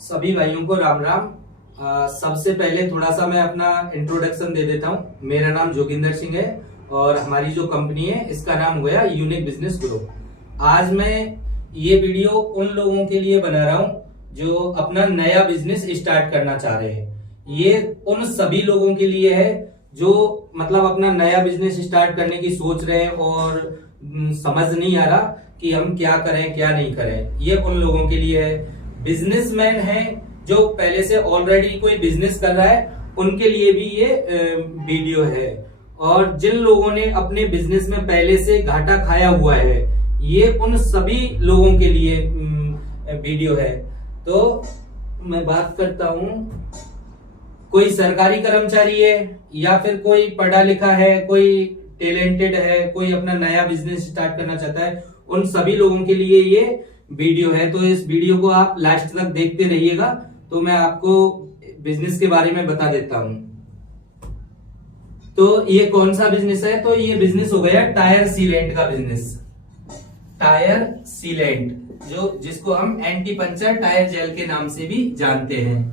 सभी भाइयों को राम राम। सबसे पहले थोड़ा सा मैं अपना इंट्रोडक्शन दे देता हूँ। मेरा नाम जोगिंदर सिंह है और हमारी जो कंपनी है इसका नाम हुआ यूनिक बिजनेस ग्रुप। आज मैं ये वीडियो उन लोगों के लिए बना रहा हूँ जो अपना नया बिजनेस स्टार्ट करना चाह रहे हैं। ये उन सभी लोगों के लिए है जो मतलब अपना नया बिजनेस स्टार्ट करने की सोच रहे हैं और समझ नहीं आ रहा कि हम क्या करें क्या नहीं करें। ये उन लोगों के लिए है। बिजनेसमैन है जो पहले से ऑलरेडी कोई बिजनेस कर रहा है, उनके लिए भी ये वीडियो है। और जिन लोगों ने अपने बिजनेस में पहले से घाटा खाया हुआ है, ये उन सभी लोगों के लिए वीडियो है। तो मैं बात करता हूँ, कोई सरकारी कर्मचारी है या फिर कोई पढ़ा लिखा है, कोई टैलेंटेड है, कोई अपना नया बिजनेस स्टार्ट करना चाहता है, उन सभी लोगों के लिए ये वीडियो है। तो इस वीडियो को आप लास्ट तक देखते रहिएगा, तो मैं आपको बिजनेस के बारे में बता देता हूं। तो ये कौन सा बिजनेस है? तो ये बिजनेस हो गया टायर सीलेंट का बिजनेस। टायर सीलेंट जिसको हम एंटी पंचर टायर जेल के नाम से भी जानते हैं।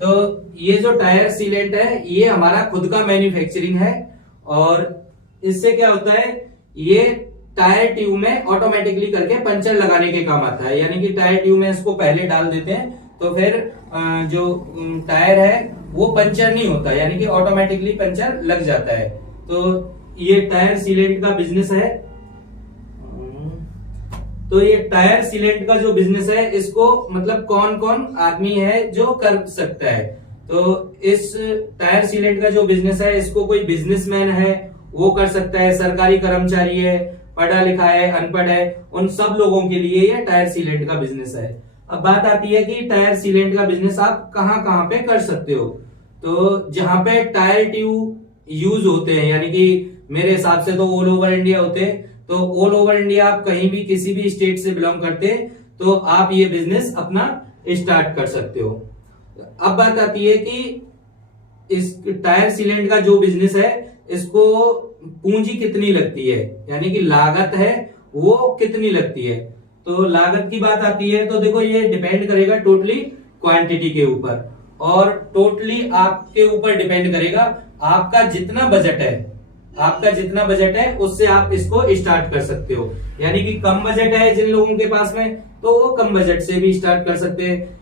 तो ये जो टायर सीलेंट है ये हमारा खुद का मैन्युफैक्चरिंग है। और इससे क्या होता है, ये टायर ट्यूब में ऑटोमेटिकली करके पंचर लगाने के काम आता है। यानी कि टायर ट्यूब में इसको पहले डाल देते हैं तो फिर जो टायर है वो पंचर नहीं होता, यानी कि ऑटोमेटिकली पंचर लग जाता है। तो ये टायर सीलेंट का बिजनेस है। तो ये टायर सीलेंट का जो बिजनेस है इसको मतलब कौन कौन आदमी है जो कर सकता है। तो इस टायर सीलेंट का जो बिजनेस है इसको कोई बिजनेसमैन है वो कर सकता है, सरकारी कर्मचारी है, पढ़ा लिखा है, अनपढ़ है, उन सब लोगों के लिए ये टायर सीलेंट का बिजनेस है। अब बात आती है कि टायर सीलेंट का बिजनेस आप कहां कहां पे कर सकते हो। तो जहां पे टायर ट्यूब यूज होते हैं, यानी कि मेरे हिसाब से तो ऑल ओवर इंडिया होते हैं, तो ऑल ओवर इंडिया आप कहीं भी किसी भी स्टेट से बिलोंग करते हैं तो आप ये बिजनेस अपना स्टार्ट कर सकते हो। अब बात आती है कि इस टायर सीलेंट का जो बिजनेस है इसको पूंजी कितनी लगती है, यानी कि लागत है वो कितनी लगती है। तो लागत की बात आती है तो देखो ये डिपेंड करेगा टोटली क्वांटिटी के ऊपर, और टोटली आपके ऊपर डिपेंड करेगा आपका जितना बजट है उससे आप इसको स्टार्ट कर सकते हो। यानी कि कम बजट है जिन लोगों के पास में तो वो कम बजट से भी स्टार्ट कर सकते हैं।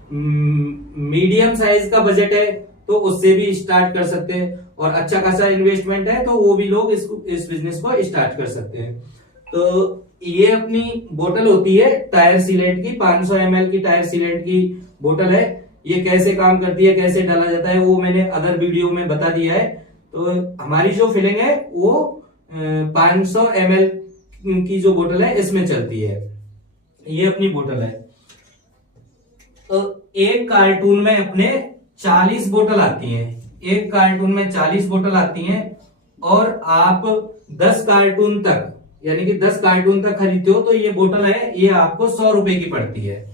मीडियम साइज का बजट है तो उससे भी स्टार्ट कर सकते हैं, और अच्छा खासा इन्वेस्टमेंट है तो वो भी लोग इस बिजनेस को स्टार्ट कर सकते हैं। तो ये अपनी बोतल होती है टायर सीलेंट की, 500 ml की टायर सीलेंट की बोतल है। ये कैसे काम करती है, कैसे डाला जाता है, वो मैंने अदर वीडियो में बता दिया है। तो हमारी जो फिलिंग है वो 500 ml की जो बोतल है इसमें चलती है। ये अपनी बोतल है। तो एक कार्टून में अपने 40 बोतल आती हैं। एक कार्टून में 40 बोतल आती हैं, और आप 10 कार्टून तक, यानी कि 10 कार्टून तक खरीदते हो तो ये बोतल है ये आपको 100 रुपए की पड़ती है।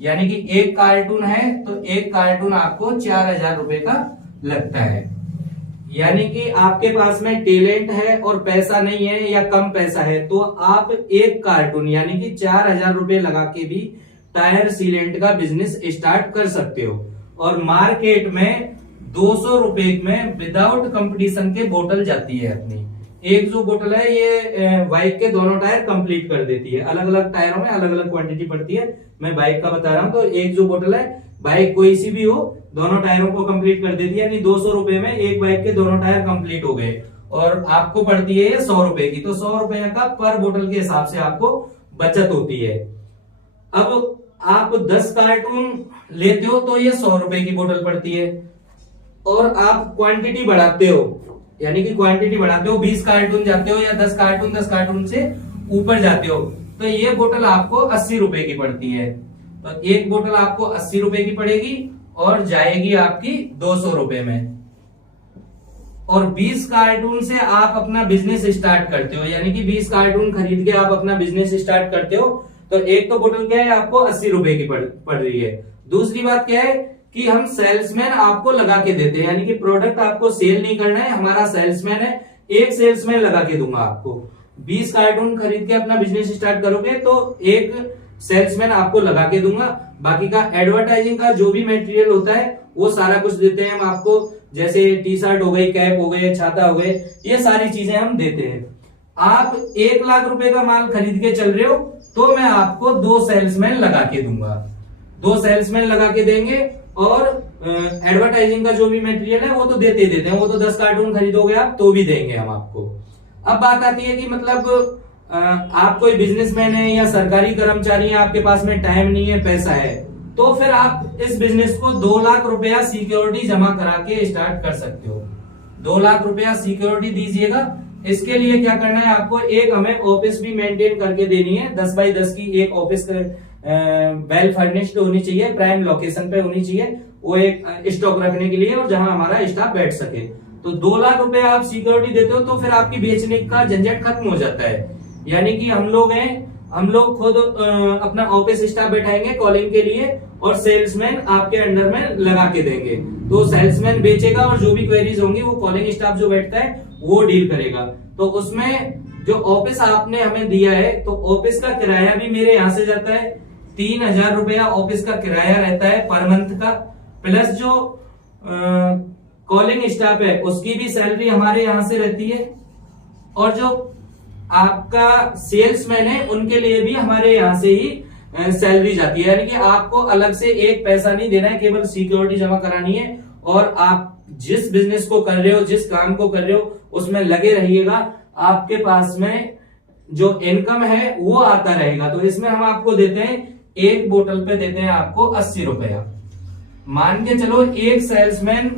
यानी कि एक कार्टून है तो एक कार्टून आपको 4000 रुपए का लगता है। यानी कि आपके पास में टैलेंट है और पैसा नहीं है या कम पैसा है तो आप एक कार्टून यानी कि 4000 रुपए लगा के भी टायर सीलेंट का बिजनेस स्टार्ट कर सकते हो। और मार्केट में 200 रुपए में विदाउट कंपटीशन के बोतल जाती है अपनी। एक जो बोतल है ये बाइक के दोनों टायर कंप्लीट कर देती है। अलग अलग टायरों में अलग अलग क्वांटिटी पड़ती है, मैं बाइक का बता रहा हूं। तो एक जो बोतल है, बाइक कोई सी भी हो, दोनों टायरों को कंप्लीट कर देती है। यानी 200 रुपए में एक बाइक के दोनों टायर कंप्लीट हो गए, और आपको पड़ती है 100 रुपए की। तो 100 रुपए का पर बोतल के हिसाब से आपको बचत होती है। अब आप 10 कार्टून लेते हो तो ये 100 रुपए की बोतल पड़ती है, और आप क्वांटिटी बढ़ाते हो, यानी कि क्वांटिटी बढ़ाते हो, 20 कार्टून जाते हो या 10 कार्टून से ऊपर जाते हो तो ये बोतल आपको 80 रुपए की पड़ती है। तो एक बोतल आपको 80 रुपए की पड़ेगी और जाएगी आपकी 200 रुपए में। और 20 कार्टून से आप अपना बिजनेस स्टार्ट करते हो, यानी कि 20 कार्टून खरीद के आप अपना बिजनेस स्टार्ट करते हो। तो एक तो बोतल क्या है आपको 80 रुपए की पड़ रही है। दूसरी बात क्या है कि हम सेल्समैन आपको लगा के देते हैं, यानी कि प्रोडक्ट आपको सेल नहीं करना है, हमारा सेल्समैन है, एक सेल्समैन लगा के दूंगा आपको। 20 कार्टून खरीद के अपना बिजनेस स्टार्ट करोगे तो एक सेल्समैन आपको लगा के दूंगा। बाकी का एडवर्टाइजिंग का जो भी मटेरियल होता है वो सारा कुछ देते हैं हम आपको, जैसे टी शर्ट हो गई, कैप हो गए, छाता हो गए, ये सारी चीजें हम देते हैं। आप 1 लाख रुपए का माल खरीद के चल रहे हो तो मैं आपको 2 सेल्समैन लगा के दूंगा, 2 सेल्समैन लगा के देंगे। और एडवर्टाइजिंग का जो भी मटेरियल है वो तो देते देते हैं, वो तो 10 कार्टून खरीदोगे आप तो भी देंगे हम आपको। अब बात आती है कि मतलब आप कोई बिजनेसमैन है या सरकारी कर्मचारी है, आपके पास में टाइम नहीं है, पैसा है, तो फिर आप इस बिजनेस को 2 लाख रुपया सिक्योरिटी जमा करा के स्टार्ट कर सकते हो। 2 लाख रुपया सिक्योरिटी दीजिएगा। इसके लिए क्या करना है आपको, एक हमें ऑफिस भी मेंटेन करके देनी है, 10 बाई 10 की एक ऑफिस वेल फर्निश्ड होनी चाहिए, प्राइम लोकेशन पे होनी चाहिए, वो एक स्टॉक रखने के लिए और जहां हमारा स्टाफ बैठ सके। तो 2 लाख रुपया आप सिक्योरिटी देते हो तो फिर आपकी बेचने का झंझट खत्म हो जाता है। यानी कि हम लोग खुद अपना ऑफिस स्टाफ बैठाएंगे कॉलिंग के लिए और सेल्समैन आपके अंडर में लगा के देंगे। तो सेल्समैन बेचेगा और जो भी क्वेरीज होंगी वो कॉलिंग स्टाफ जो बैठता है वो डील करेगा। तो उसमें जो ऑफिस आपने हमें दिया है तो ऑफिस का किराया भी मेरे यहाँ से जाता है, 3000 रुपया ऑफिस का किराया रहता है पर मंथ का, प्लस जो कॉलिंग स्टाफ है उसकी भी सैलरी हमारे यहाँ से रहती है, और जो आपका सेल्समैन है उनके लिए भी हमारे यहाँ से ही सैलरी जाती है। यानी कि आपको अलग से एक पैसा नहीं देना है, केवल सिक्योरिटी जमा करानी है और आप जिस बिजनेस को कर रहे हो, जिस काम को कर रहे हो उसमें लगे रहिएगा, आपके पास में जो इनकम है वो आता रहेगा। तो इसमें हम आपको देते हैं, एक बोतल पे देते हैं आपको 80 रुपया। मान के चलो एक सेल्समैन